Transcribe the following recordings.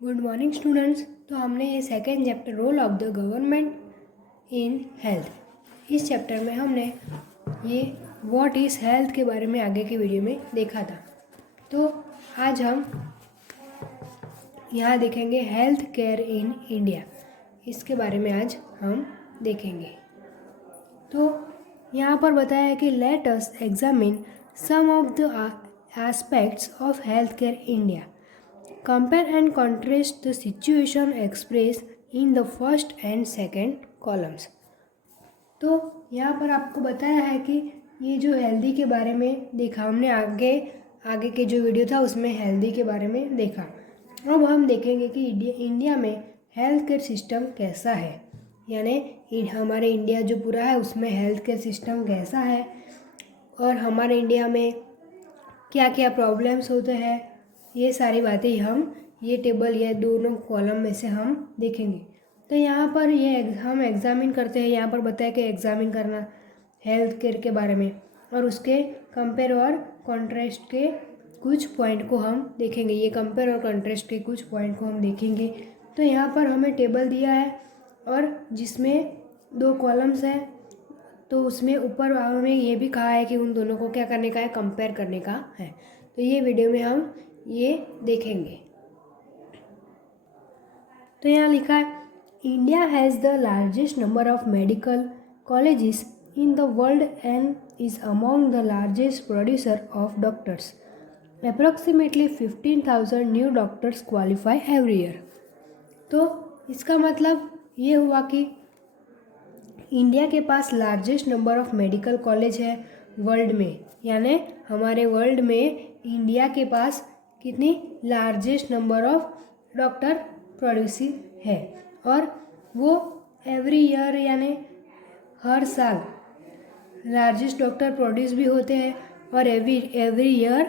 Good morning students. तो हमने ये second chapter role of the government in health, इस चैप्टर में हमने ये व्हाट इज़ हेल्थ के बारे में आगे की वीडियो में देखा था। तो आज हम यहाँ देखेंगे हेल्थ केयर इन इंडिया, इसके बारे में आज हम देखेंगे। तो यहाँ पर बताया है कि let us examine some of the aspects of health care India, compare and contrast the situation expressed in the first and second columns। तो यहाँ पर आपको बताया है कि ये जो हेल्दी के बारे में देखा हमने, आगे के जो वीडियो था उसमें हेल्दी के बारे में देखा। अब हम देखेंगे कि इंडिया में हेल्थ केयर सिस्टम कैसा है, यानी हमारे इंडिया जो पूरा है उसमें हेल्थ केयर सिस्टम कैसा है और हमारे इंडिया में क्या क्या प्रॉब्लम्स होते हैं, ये सारी बातें हम ये टेबल या दोनों कॉलम में से हम देखेंगे। तो यहाँ पर ये हम एग्जामिन करते हैं, यहाँ पर बताया कि एग्जामिन करना हेल्थ केयर के बारे में और उसके कंपेयर और कॉन्ट्रास्ट के कुछ पॉइंट को हम देखेंगे। ये कंपेयर और कॉन्ट्रास्ट के कुछ पॉइंट को हम देखेंगे। तो यहाँ पर हमें टेबल दिया है और जिसमें दो कॉलम्स हैं, तो उसमें ऊपर हमें ये भी कहा है कि उन दोनों को क्या करने का है, कंपेयर करने का है। तो ये वीडियो में हम ये देखेंगे। तो यहाँ लिखा है India has the largest number of medical colleges in the world and is among the largest producer of doctors. Approximately 15,000 new doctors qualify every year. तो इसका मतलब ये हुआ कि इंडिया के पास largest number of medical college है world में, यानी हमारे वर्ल्ड में इंडिया के पास कितनी largest number of doctor producing है और वो एवरी ईयर यानी हर साल लार्जेस्ट डॉक्टर प्रोड्यूस भी होते हैं और every year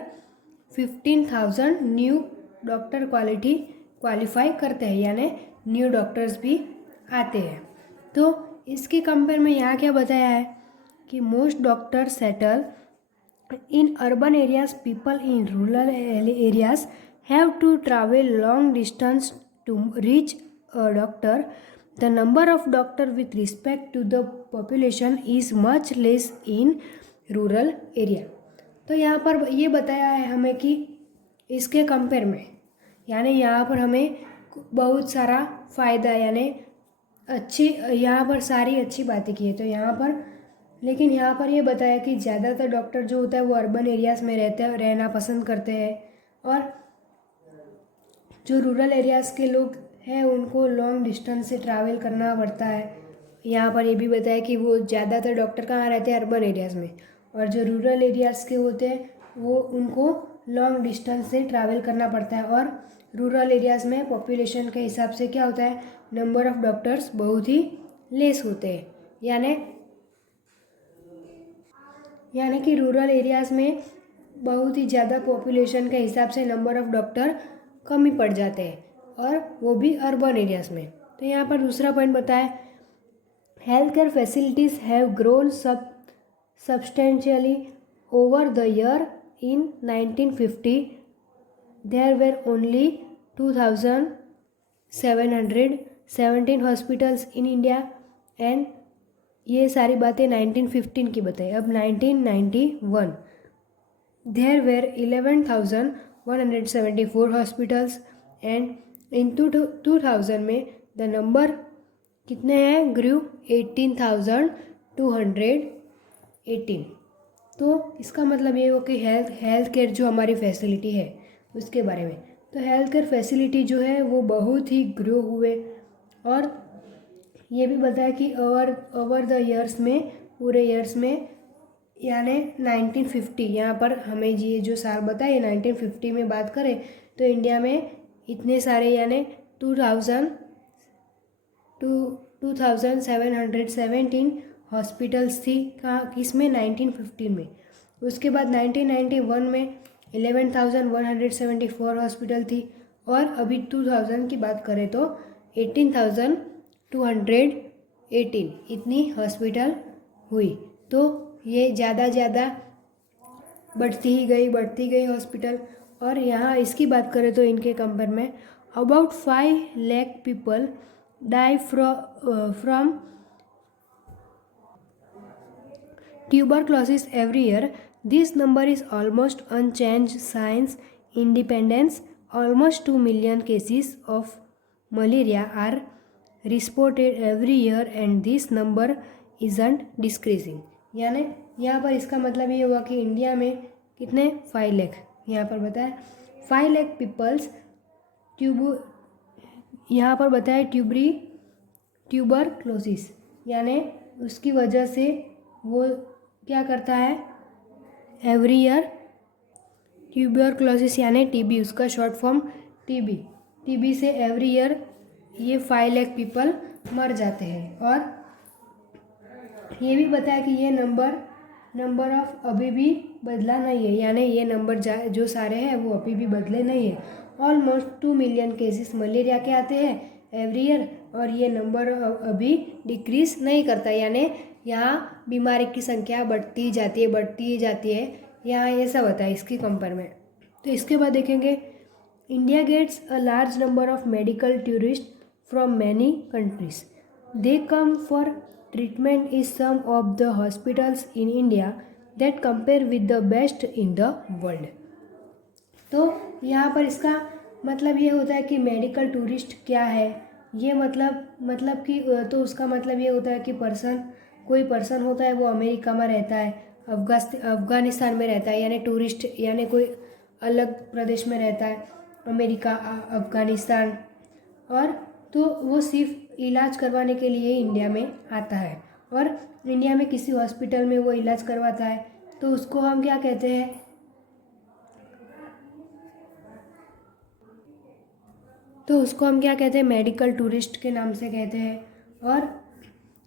15,000 new doctor qualify करते हैं, यानी न्यू डॉक्टर्स भी आते हैं। तो इसके कंपेयर में यहाँ क्या बताया है कि most doctor settle in urban areas, people in rural areas have to travel long distance to reach a doctor. The number of doctor with respect to the population is much less in rural area। तो यहाँ पर ये बताया है हमें कि इसके compare में, यानी यहाँ पर हमें बहुत सारा फ़ायदा, यानी यहाँ पर सारी अच्छी बातें की है। तो यहाँ पर लेकिन यहाँ पर ये बताया कि ज़्यादातर डॉक्टर जो होता है वो अर्बन एरियाज़ में रहना पसंद करते हैं और जो रूरल एरियाज़ के लोग हैं उनको लॉन्ग डिस्टेंस से ट्रैवल करना पड़ता है। यहाँ पर ये भी बताया कि वो ज़्यादातर डॉक्टर कहाँ रहते हैं, अर्बन एरियाज़ में, और जो रूरल एरियाज़ के होते हैं वो उनको लॉन्ग डिस्टेंस से ट्रैवल करना पड़ता है। और रूरल एरियाज़ में पॉपुलेशन के हिसाब से क्या होता है, नंबर ऑफ़ डॉक्टर्स बहुत ही लेस होते हैं, यानी कि रूरल एरियाज़ में बहुत ही ज़्यादा पॉपुलेशन के हिसाब से नंबर ऑफ़ डॉक्टर कम ही पड़ जाते हैं और वो भी अर्बन एरियाज़ में। तो यहाँ पर दूसरा पॉइंट बताया health care facilities have grown substantially over the year। in 1950 there were only 2,717 hospitals in India and ये सारी बातें 1915 की बताई। अब 1991 there were 11,174 hospitals and in 2000 में द नंबर कितने हैं, ग्रू 18,218। तो इसका मतलब ये हो कि हेल्थ केयर जो हमारी फैसिलिटी है उसके बारे में, तो हेल्थ केयर फैसिलिटी जो है वो बहुत ही ग्रो हुए और ये भी बताया कि ओवर द ईयर्स में, पूरे ईयर्स में, यानी 1950, यहाँ पर हमें ये जो साल बताए 1950 में बात करें तो इंडिया में इतने सारे यानी 2,717 हॉस्पिटल्स थी। कहाँ, किसमें, 1950 में। उसके बाद 1991 में 11,174 हॉस्पिटल थी और अभी 2000 की बात करें तो 18,218 इतनी हॉस्पिटल हुई। तो ये ज़्यादा बढ़ती गई हॉस्पिटल और यहाँ इसकी बात करें तो इनके कंपेयर में about 5 lakh people die from tuberculosis every year. This number is almost unchanged since independence. Almost 2 million cases of malaria are reported every year and this number isn't decreasing. यानी यहाँ पर इसका मतलब ये हुआ कि इंडिया में कितने 5 लाख, यहाँ पर बताया 5 लाख पीपल्स यहाँ पर बताया ट्यूबरक्लोसिस, यानी उसकी वजह से वो क्या करता है एवरी ईयर ट्यूबरक्लोसिस यानी टीबी, उसका शॉर्ट फॉर्म टीबी से एवरी ईयर ये 5 लाख पीपल मर जाते हैं। और ये भी बताया कि ये नंबर ऑफ अभी भी बदला नहीं है, यानी ये नंबर जो सारे हैं वो अभी भी बदले नहीं है। ऑलमोस्ट 2 मिलियन केसेस मलेरिया के आते हैं एवरी ईयर और ये नंबर अभी डिक्रीज नहीं करता, यानी यहाँ बीमारी की संख्या बढ़ती जाती है। यहाँ ये सब होता है इसकी कंपेयर में। तो इसके बाद देखेंगे India gets a large number of medical tourist from many countries. They come for treatment is some of the hospitals in India that compare with the best in the world. तो यहाँ पर इसका मतलब ये होता है कि मेडिकल टूरिस्ट क्या है, ये मतलब कि तो उसका मतलब ये होता है कि कोई पर्सन होता है वो अमेरिका में रहता है, अफ़गानिस्तान में रहता है, यानी टूरिस्ट यानी कोई अलग प्रदेश में रहता है, अमेरिका अफ़गानिस्तान, और तो वो सिर्फ इलाज करवाने के लिए इंडिया में आता है और इंडिया में किसी हॉस्पिटल में वो इलाज करवाता है, तो उसको हम क्या कहते हैं, मेडिकल टूरिस्ट के नाम से कहते हैं और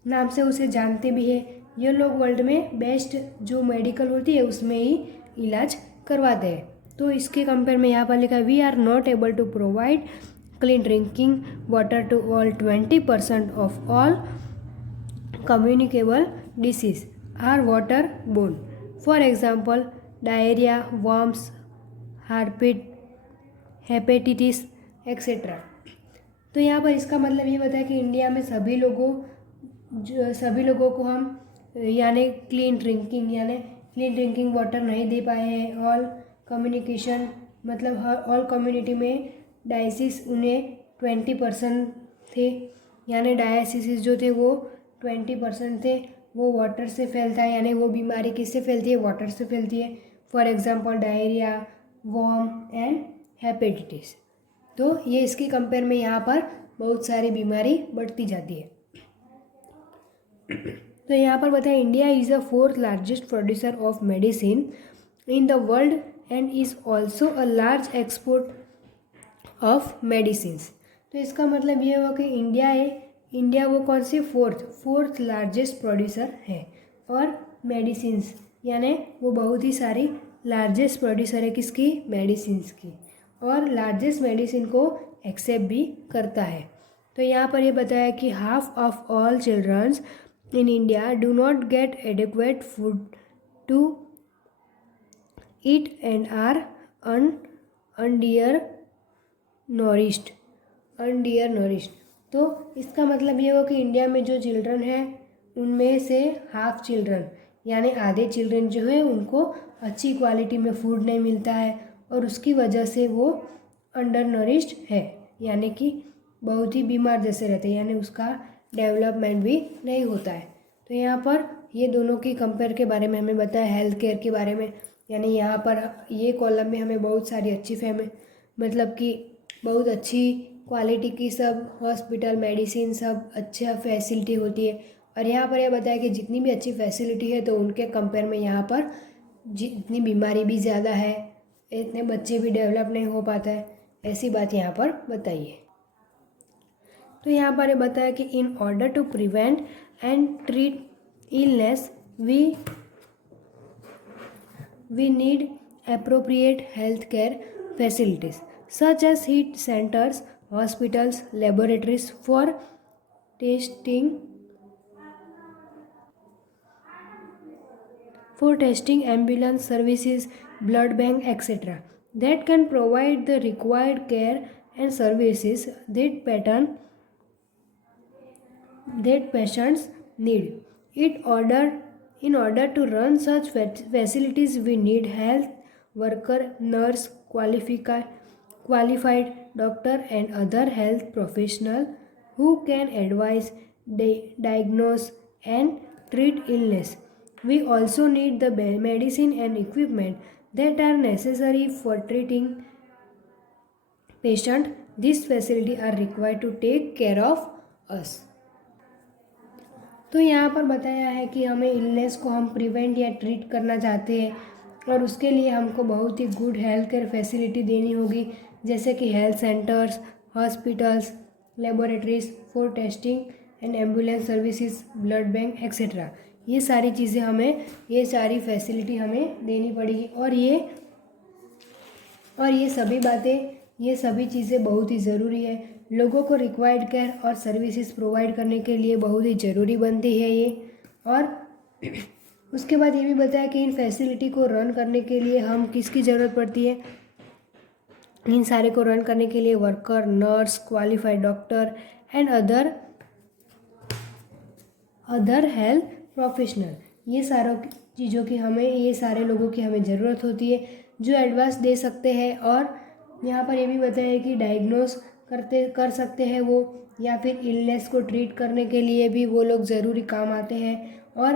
नाम से उसे जानते भी हैं। ये लोग वर्ल्ड में बेस्ट जो मेडिकल होती है उसमें ही इलाज करवाते हैं। तो इसके कंपेयर में यहाँ पर लिखा है we are not able to provide clean drinking water to all 20% of all communicable disease are water borne, for example diarrhoea, worms, हार्पिट, हेपेटिटिस एक्सेट्रा। तो यहाँ पर इसका मतलब ये बताया कि इंडिया में सभी लोगों को हम यानी क्लीन ड्रिंकिंग वाटर नहीं दे पाए हैं। ऑल कम्युनिकेशन मतलब ऑल कम्युनिटी में डायसिस उन्हें 20% थे, यानी डायसिस जो थे वो 20% थे, वो वाटर से फैलता है, यानी वो बीमारी किससे फैलती है, वाटर से फैलती है। For example diarrhoea, worm and hepatitis. तो ये इसकी कंपेयर में यहाँ पर बहुत सारी बीमारी बढ़ती जाती है। तो यहाँ पर बताया India is the 4th largest producer of medicine in the world and is also a large export of medicines. तो इसका मतलब ये हुआ कि इंडिया वो कौन सी फोर्थ लार्जेस्ट प्रोड्यूसर है और मेडिसिन्स यानी वो बहुत ही सारी लार्जेस्ट प्रोड्यूसर है किसकी, मेडिसिन्स की, और लार्जेस्ट मेडिसिन को एक्सेप्ट भी करता है। तो यहाँ पर ये बताया कि half of all childrens in India do not get adequate food to eat and are undernourished. तो इसका मतलब ये हो कि इंडिया में जो चिल्ड्रन है उनमें से हाफ चिल्ड्रन यानी आधे चिल्ड्रन जो है उनको अच्छी क्वालिटी में फूड नहीं मिलता है और उसकी वजह से वो अंडर नरिश्ड है, यानी कि बहुत ही बीमार जैसे रहते हैं, यानी उसका डेवलपमेंट भी नहीं होता है। तो यहाँ पर ये दोनों की कंपेयर के बारे में हमें बताया, हेल्थ केयर के बारे में, यानी यहाँ पर ये कॉलम में हमें बहुत सारी अच्छी मतलब कि बहुत अच्छी क्वालिटी की सब हॉस्पिटल मेडिसिन सब अच्छा फैसिलिटी होती है। और यहाँ पर यह बताया कि जितनी भी अच्छी फैसिलिटी है तो उनके कंपेयर में यहाँ पर जितनी बीमारी भी ज़्यादा है, इतने बच्चे भी डेवलप नहीं हो पाता है, ऐसी बात यहाँ पर बताइए। तो यहाँ पर ये बताया कि in order to prevent and treat illness we need appropriate healthcare facilities such as heat centers, hospitals, laboratories for testing, ambulance services, blood bank, etc. that can provide the required care and services that patients need. In order to run such facilities, we need health worker, nurse, qualified doctor, and other health professional who can advise, diagnose, and treat illness. We also need the medicine and equipment that are necessary for treating patient. These facilities are required to take care of us. तो यहाँ पर बताया है कि हमें illness को हम prevent या ट्रीट करना चाहते हैं और उसके लिए हमको बहुत ही गुड हेल्थ केयर फैसिलिटी देनी होगी, जैसे कि health centres, hospitals, laboratories for testing and ambulance services, blood bank etcetera. ये सारी चीज़ें हमें, ये सारी फैसिलिटी हमें देनी पड़ेगी और ये सभी बातें, ये सभी चीज़ें बहुत ही ज़रूरी है। लोगों को रिक्वायर्ड केयर और सर्विसेज प्रोवाइड करने के लिए बहुत ही ज़रूरी बनती है ये। और उसके बाद ये भी बताया कि इन फैसिलिटी को रन करने के लिए हम किसकी ज़रूरत पड़ती है। इन सारे को रन करने के लिए worker, nurse, qualified doctor and other health professional, ये सारों चीज़ों की हमें, ये सारे लोगों की हमें ज़रूरत होती है जो एडवाइस दे सकते हैं। और यहाँ पर ये भी बताया कि डायग्नोस कर सकते हैं वो, या फिर इलनेस को ट्रीट करने के लिए भी वो लोग ज़रूरी काम आते हैं। और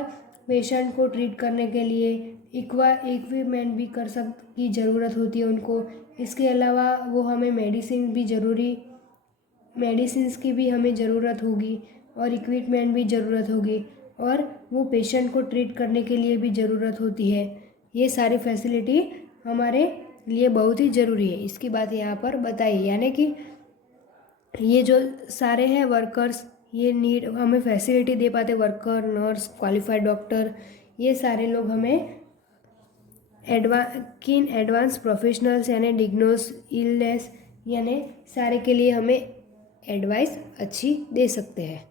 पेशेंट को ट्रीट करने के लिए इक्विपमेंट भी की ज़रूरत होती है उनको। इसके अलावा वो हमें मेडिसिन की भी हमें ज़रूरत होगी और इक्विपमेंट भी ज़रूरत होगी और वो पेशेंट को ट्रीट करने के लिए भी ज़रूरत होती है। ये सारी फैसिलिटी हमारे लिए बहुत ही ज़रूरी है, इसकी बात यहाँ पर बताई। यानी कि ये जो सारे हैं वर्कर्स, ये नीड हमें फैसिलिटी दे पाते, वर्कर, नर्स, क्वालिफाइड डॉक्टर, ये सारे लोग हमें एडवांस प्रोफेशनल्स यानी डिग्नोस इलनेस यानी सारे के लिए हमें एडवाइस अच्छी दे सकते हैं।